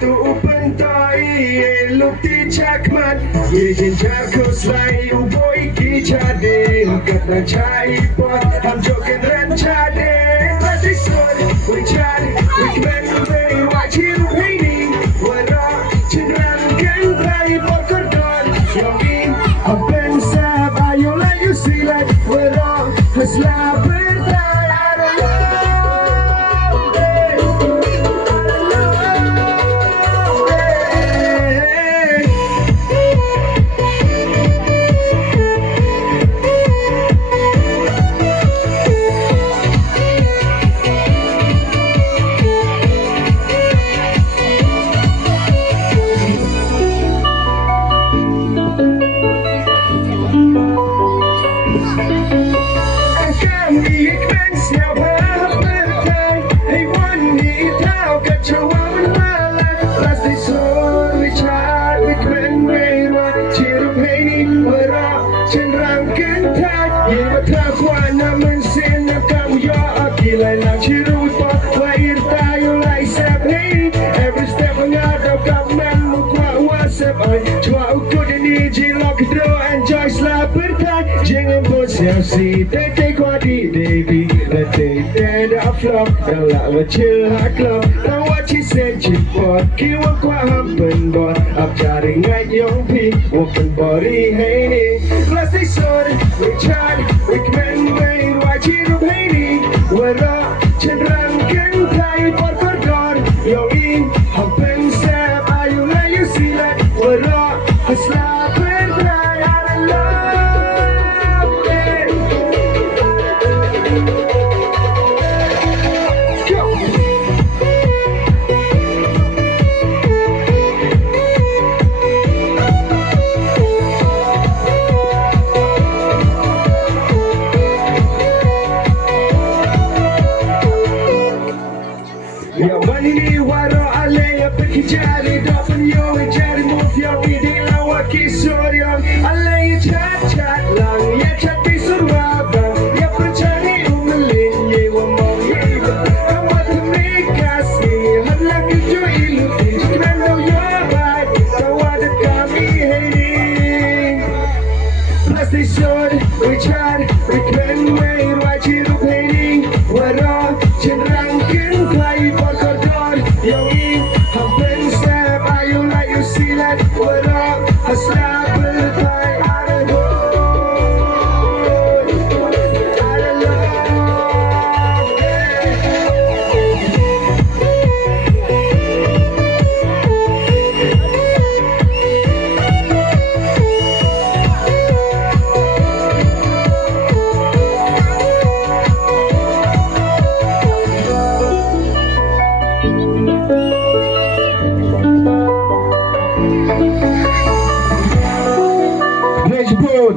tu pentai lukti cakman Yejin jarko slai uboi ki chade Kat rancai pot ham jokin rancade Pasti sore we chad we kmen we wajib painting Wara cendran kan play pokordon Yongin aben sab ayo layu silat Wara hasla bertai Si tê tê qua đi baby là tê tê đã flop đang lạ và chưa hát club đang watch chị xem chị bọt khi qua qua hầm phần bọt áp trả để ngay giống phi một phần body hay đi plastic soda we tried we can wait why chị đâu hay đi qua đó trên răng cánh tay bọt có đòn yo in học bên xe ai you let you see that qua đó hasla Ini waro alaya pergi cari dapat yo cari mufia ini lawak kisorion alaya cat lang ya cat bisuraba ya percari umelin ye wamong ye kamu temikasi hadlah kejo iluti kena yo baik kawat kami hini plastic soda we tried we can wait why you painting waro cenderang kentai Yo in, I'm been sad, I you like you see that what up, I slap it like I don't know, I don't know, Pun